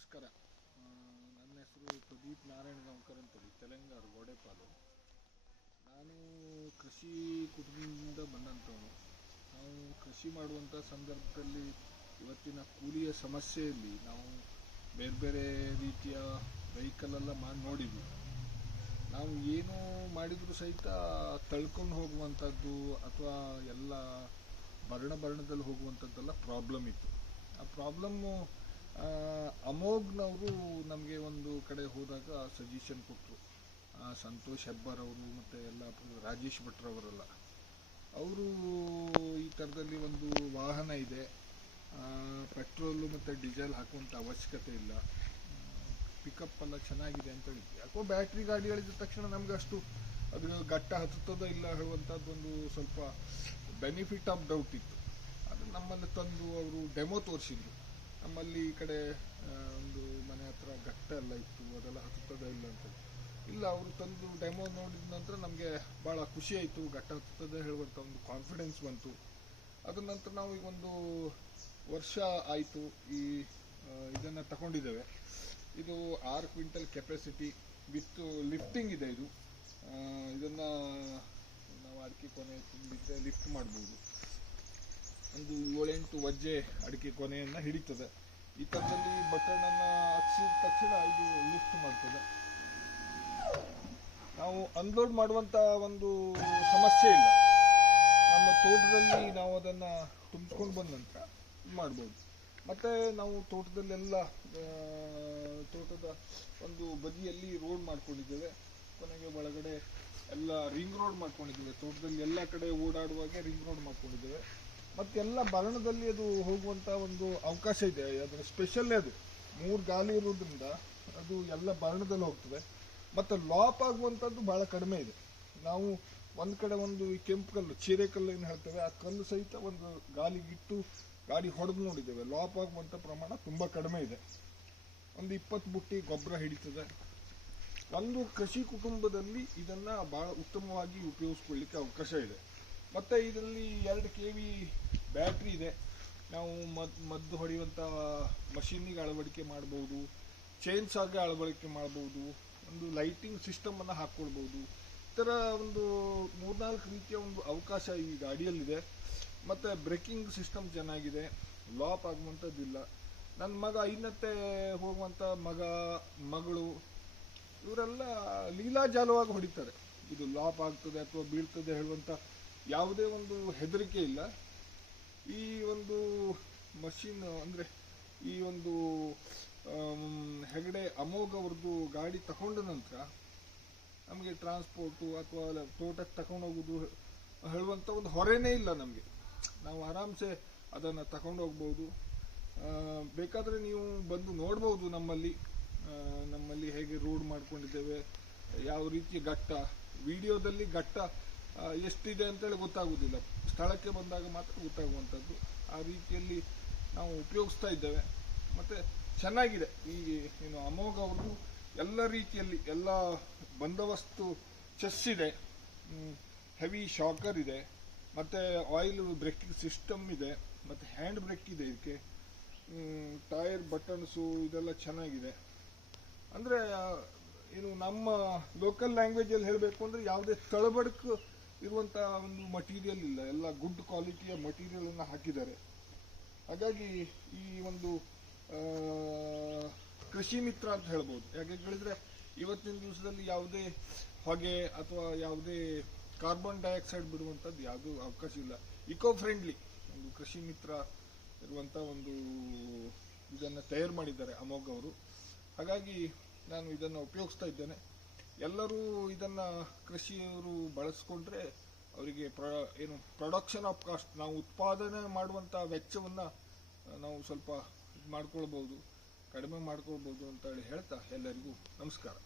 ನಮಸ್ಕಾರ. ನನ್ನ ಹೆಸರು ಪ್ರದೀಪ್ ನಾರಾಯಣ ಗಾಂವ್ಕರ್ ಅಂತೇಳಿ, ತೆಲಂಗಾಣ ಗೋಡೆಪಾಲು. ನಾನು ಕೃಷಿ ಕುಟುಂಬದಿಂದ ಬಂದಂಥವನು. ನಾವು ಕೃಷಿ ಮಾಡುವಂಥ ಸಂದರ್ಭದಲ್ಲಿ ಇವತ್ತಿನ ಕೂಲಿಯ ಸಮಸ್ಯೆಯಲ್ಲಿ ನಾವು ಬೇರೆ ಬೇರೆ ರೀತಿಯ ವೆಹಿಕಲೆಲ್ಲ ಮಾಡಿ ನೋಡಿದ್ವಿ. ನಾವು ಏನು ಮಾಡಿದರೂ ಸಹಿತ ತಳ್ಕೊಂಡು ಹೋಗುವಂಥದ್ದು ಅಥವಾ ಎಲ್ಲ ಬಣ್ಣದಲ್ಲಿ ಹೋಗುವಂಥದ್ದೆಲ್ಲ ಪ್ರಾಬ್ಲಮ್ ಇತ್ತು. ಆ ಪ್ರಾಬ್ಲಮ್ಮು ಅಮೋಘ್ನವರು ನಮಗೆ ಒಂದು ಕಡೆ ಹೋದಾಗ ಸಜೆಷನ್ ಕೊಟ್ಟರು. ಸಂತೋಷ್ ಹೆಬ್ಬಾರ್ ಅವರು ಮತ್ತು ಎಲ್ಲ ರಾಜೇಶ್ ಭಟ್ರವರೆಲ್ಲ ಅವರು ಈ ಥರದಲ್ಲಿ ಒಂದು ವಾಹನ ಇದೆ, ಪೆಟ್ರೋಲು ಮತ್ತು ಡೀಸೆಲ್ ಹಾಕುವಂಥ ಅವಶ್ಯಕತೆ ಇಲ್ಲ, ಪಿಕಪ್ ಎಲ್ಲ ಚೆನ್ನಾಗಿದೆ ಅಂತ ಹೇಳಿದ್ವಿ. ಯಾಕೋ ಬ್ಯಾಟ್ರಿ ಗಾಡಿ ಹೇಳಿದ ತಕ್ಷಣ ನಮ್ಗೆ ಅಷ್ಟು ಅದು ಗಟ್ಟ ಹತ್ತುತ್ತದೋ ಇಲ್ಲ ಹೇಳುವಂಥದ್ದು ಒಂದು ಸ್ವಲ್ಪ ಬೆನಿಫಿಟ್ ಆಫ್ ಡೌಟ್ ಇತ್ತು. ಅದು ನಮ್ಮಲ್ಲಿ ತಂದು ಅವರು ಡೆಮೋ ತೋರಿಸಿದ್ರು. ನಮ್ಮಲ್ಲಿ ಈ ಕಡೆ ಒಂದು ಮನೆ ಹತ್ರ ಗಟ್ಟ ಎಲ್ಲ ಇತ್ತು, ಅದೆಲ್ಲ ಹತ್ತುತ್ತದೆ ಇಲ್ಲ ಅಂತ. ಇಲ್ಲ, ಅವರು ತಂದು ಡೆಮೋ ನೋಡಿದ ನಂತರ ನಮಗೆ ಭಾಳ ಖುಷಿ ಆಯಿತು, ಗಟ್ಟ ಹತ್ತುತ್ತದೆ ಹೇಳುವಂಥ ಒಂದು ಕಾನ್ಫಿಡೆನ್ಸ್ ಬಂತು. ಅದ ನಂತರ ನಾವು ಈಗ ಒಂದು ವರ್ಷ ಆಯಿತು ಇದನ್ನು ತಗೊಂಡಿದ್ದೇವೆ. ಇದು 6 ಕ್ವಿಂಟಲ್ ಕೆಪಾಸಿಟಿ ವಿತ್ ಲಿಫ್ಟಿಂಗ್ ಇದೆ. ಇದನ್ನು ನಾವು ಅಡಿಕೆ ಕೊನೆ ತುಂಬಿದ್ದೆ ಲಿಫ್ಟ್ ಮಾಡ್ಬೋದು. ಒಂದು 7-8 ವಜ್ಜೆ ಅಡಿಕೆ ಕೊನೆಯನ್ನು ಹಿಡಿತದೆ. ಈ ಥರದಲ್ಲಿ ಬಟನನ್ನು ಹಚ್ಚಿದ ತಕ್ಷಣ ಇದು ಲಿಫ್ಟ್ ಮಾಡ್ತದೆ. ನಾವು ಅನ್ಲೋಡ್ ಮಾಡುವಂಥ ಒಂದು ಸಮಸ್ಯೆ ಇಲ್ಲ. ನಮ್ಮ ತೋಟದಲ್ಲಿ ನಾವು ಅದನ್ನು ತುಂಬಿಸ್ಕೊಂಡು ಬಂದ ನಂತರ ಮಾಡ್ಬೋದು. ಮತ್ತು ನಾವು ತೋಟದಲ್ಲೆಲ್ಲ ತೋಟದ ಒಂದು ಬದಿಯಲ್ಲಿ ರೋಡ್ ಮಾಡ್ಕೊಂಡಿದ್ದೇವೆ. ಕೊನೆಗೆ ಒಳಗಡೆ ಎಲ್ಲ ರಿಂಗ್ ರೋಡ್ ಮಾಡ್ಕೊಂಡಿದ್ದೇವೆ. ತೋಟದಲ್ಲಿ ಎಲ್ಲ ಕಡೆ ಓಡಾಡುವಾಗ ರಿಂಗ್ ರೋಡ್ ಮಾಡ್ಕೊಂಡಿದ್ದೇವೆ. ಮತ್ತೆಲ್ಲ ಬರಣದಲ್ಲಿ ಅದು ಹೋಗುವಂಥ ಒಂದು ಅವಕಾಶ ಇದೆ. ಅದರ ಸ್ಪೆಷಲ್ಲೇ ಅದು 3 ಗಾಲಿ ಇರೋದ್ರಿಂದ ಅದು ಎಲ್ಲ ಬರಣದಲ್ಲಿ ಹೋಗ್ತದೆ. ಮತ್ತು ಲಾಪ್ ಆಗುವಂಥದ್ದು ಭಾಳ ಕಡಿಮೆ ಇದೆ. ನಾವು ಒಂದು ಕಡೆ ಒಂದು ಕೆಂಪು ಕಲ್ಲು, ಚೀರೆ ಕಲ್ಲು ಏನು ಹೇಳ್ತೇವೆ, ಆ ಕಲ್ಲು ಸಹಿತ ಒಂದು ಗಾಲಿಗಿಟ್ಟು ಗಾಡಿ ಹೊಡೆದು ನೋಡಿದ್ದೇವೆ. ಲಾಪ್ ಆಗುವಂಥ ಪ್ರಮಾಣ ತುಂಬ ಕಡಿಮೆ ಇದೆ. ಒಂದು 20 ಬುಟ್ಟಿ ಗೊಬ್ಬರ ಹಿಡಿತದೆ. ಒಂದು ಕೃಷಿ ಕುಟುಂಬದಲ್ಲಿ ಇದನ್ನು ಭಾಳ ಉತ್ತಮವಾಗಿ ಉಪಯೋಗಿಸ್ಕೊಳ್ಳಿಕ್ಕೆ ಅವಕಾಶ ಇದೆ. ಮತ್ತು ಇದರಲ್ಲಿ 2 kV ಬ್ಯಾಟ್ರಿ ಇದೆ. ನಾವು ಮದ್ದು ಹೊಡೆಯುವಂಥ ಮಷೀನಿಗೆ ಅಳವಡಿಕೆ ಮಾಡ್ಬೋದು, ಚೈನ್ ಸಾಗೆ ಅಳವಡಿಕೆ ಮಾಡ್ಬೋದು, ಒಂದು ಲೈಟಿಂಗ್ ಸಿಸ್ಟಮನ್ನು ಹಾಕ್ಕೊಳ್ಬೋದು. ಈ ಥರ ಒಂದು 3-4 ರೀತಿಯ ಒಂದು ಅವಕಾಶ ಈ ಗಾಡಿಯಲ್ಲಿದೆ. ಮತ್ತು ಬ್ರೇಕಿಂಗ್ ಸಿಸ್ಟಮ್ ಚೆನ್ನಾಗಿದೆ, ಲಾಪ್ ಆಗುವಂಥದ್ದಿಲ್ಲ. ನನ್ನ ಮಗ 5ನೇ ಹೋಗುವಂಥ ಮಗಳು ಇವರೆಲ್ಲ ಲೀಲಾಜಾಲವಾಗಿ ಹೊಡಿತಾರೆ. ಇದು ಲಾಪ್ ಆಗ್ತದೆ ಅಥವಾ ಬೀಳ್ತದೆ ಹೇಳುವಂಥ ಯಾವುದೇ ಒಂದು ಹೆದರಿಕೆ ಇಲ್ಲ. ಈ ಒಂದು ಮಷೀನ್ ಅಂದರೆ ಈ ಒಂದು ಹೆಗಡೆ ಅಮೋಘ್ ಅವ್ರದ್ದು ಗಾಡಿ ತಗೊಂಡ ನಂತರ ನಮಗೆ ಟ್ರಾನ್ಸ್ಪೋರ್ಟು ಅಥವಾ ತೋಟಕ್ಕೆ ತಗೊಂಡೋಗೋದು ಹೇಳುವಂಥ ಒಂದು ಹೊರೆನೇ ಇಲ್ಲ ನಮಗೆ. ನಾವು ಆರಾಮ್ಸೆ ಅದನ್ನು ತಗೊಂಡೋಗ್ಬೋದು. ಬೇಕಾದರೆ ನೀವು ಬಂದು ನೋಡ್ಬೋದು ನಮ್ಮಲ್ಲಿ ಹೇಗೆ ರೋಡ್ ಮಾಡ್ಕೊಂಡಿದ್ದೇವೆ, ಯಾವ ರೀತಿಯ ಗಟ್ಟ. ವಿಡಿಯೋದಲ್ಲಿ ಗಟ್ಟ ಎಷ್ಟಿದೆ ಅಂತೇಳಿ ಗೊತ್ತಾಗೋದಿಲ್ಲ, ಸ್ಥಳಕ್ಕೆ ಬಂದಾಗ ಮಾತ್ರ ಗೊತ್ತಾಗುವಂಥದ್ದು. ಆ ರೀತಿಯಲ್ಲಿ ನಾವು ಉಪಯೋಗಿಸ್ತಾ ಇದ್ದೇವೆ. ಮತ್ತು ಚೆನ್ನಾಗಿದೆ. ಈ ಅಮೋಘ್ ಅವ್ರದ್ದು ಎಲ್ಲ ರೀತಿಯಲ್ಲಿ ಎಲ್ಲ ಬಂದೋಬಸ್ತು ಚೆಸ್ ಇದೆ, ಹೆವಿ ಶಾಕರ್ ಇದೆ, ಮತ್ತು ಆಯಿಲ್ ಬ್ರೇಕಿಂಗ್ ಸಿಸ್ಟಮ್ ಇದೆ, ಮತ್ತು ಹ್ಯಾಂಡ್ ಬ್ರೇಕ್ ಇದೆ. ಇದಕ್ಕೆ ಟೈರ್ ಬಟನ್ಸು ಇದೆಲ್ಲ ಚೆನ್ನಾಗಿದೆ. ಅಂದರೆ ನಮ್ಮ ಲೋಕಲ್ ಲ್ಯಾಂಗ್ವೇಜಲ್ಲಿ ಹೇಳಬೇಕು ಅಂದರೆ ಯಾವುದೇ ತಳಬಡಕು ಇರುವಂಥ ಒಂದು ಮಟೀರಿಯಲ್ ಇಲ್ಲ. ಎಲ್ಲ ಗುಡ್ ಕ್ವಾಲಿಟಿಯ ಮಟೀರಿಯಲನ್ನು ಹಾಕಿದ್ದಾರೆ. ಹಾಗಾಗಿ ಈ ಒಂದು ಕೃಷಿ ಮಿತ್ರ ಅಂತ ಹೇಳ್ಬೋದು. ಯಾಕೆ ಹೇಳಿದ್ರೆ ಇವತ್ತಿನ ದಿವಸದಲ್ಲಿ ಯಾವುದೇ ಹೊಗೆ ಅಥವಾ ಯಾವುದೇ ಕಾರ್ಬನ್ ಡೈಆಕ್ಸೈಡ್ ಬಿಡುವಂಥದ್ದು ಯಾವುದೂ ಅವಕಾಶ ಇಲ್ಲ. ಇಕೋ ಫ್ರೆಂಡ್ಲಿ ಒಂದು ಕೃಷಿ ಮಿತ್ರ ಇರುವಂಥ ಒಂದು ಇದನ್ನು ತಯಾರು ಮಾಡಿದ್ದಾರೆ ಅಮೋಘ್ ಅವರು. ಹಾಗಾಗಿ ನಾನು ಇದನ್ನು ಉಪಯೋಗಿಸ್ತಾ ಇದ್ದೇನೆ. ಎಲ್ಲರೂ ಇದನ್ನು ಕೃಷಿಯವರು ಬಳಸ್ಕೊಂಡ್ರೆ ಅವರಿಗೆ ಪ್ರೊಡಕ್ಷನ್ ಆಫ್ ಕಾಸ್ಟ್, ನಾವು ಉತ್ಪಾದನೆ ಮಾಡುವಂಥ ವೆಚ್ಚವನ್ನು ನಾವು ಸ್ವಲ್ಪ ಕಡಿಮೆ ಮಾಡ್ಕೊಳ್ಬೋದು ಅಂತ ಹೇಳಿ ಹೇಳ್ತಾ ಎಲ್ಲರಿಗೂ ನಮಸ್ಕಾರ.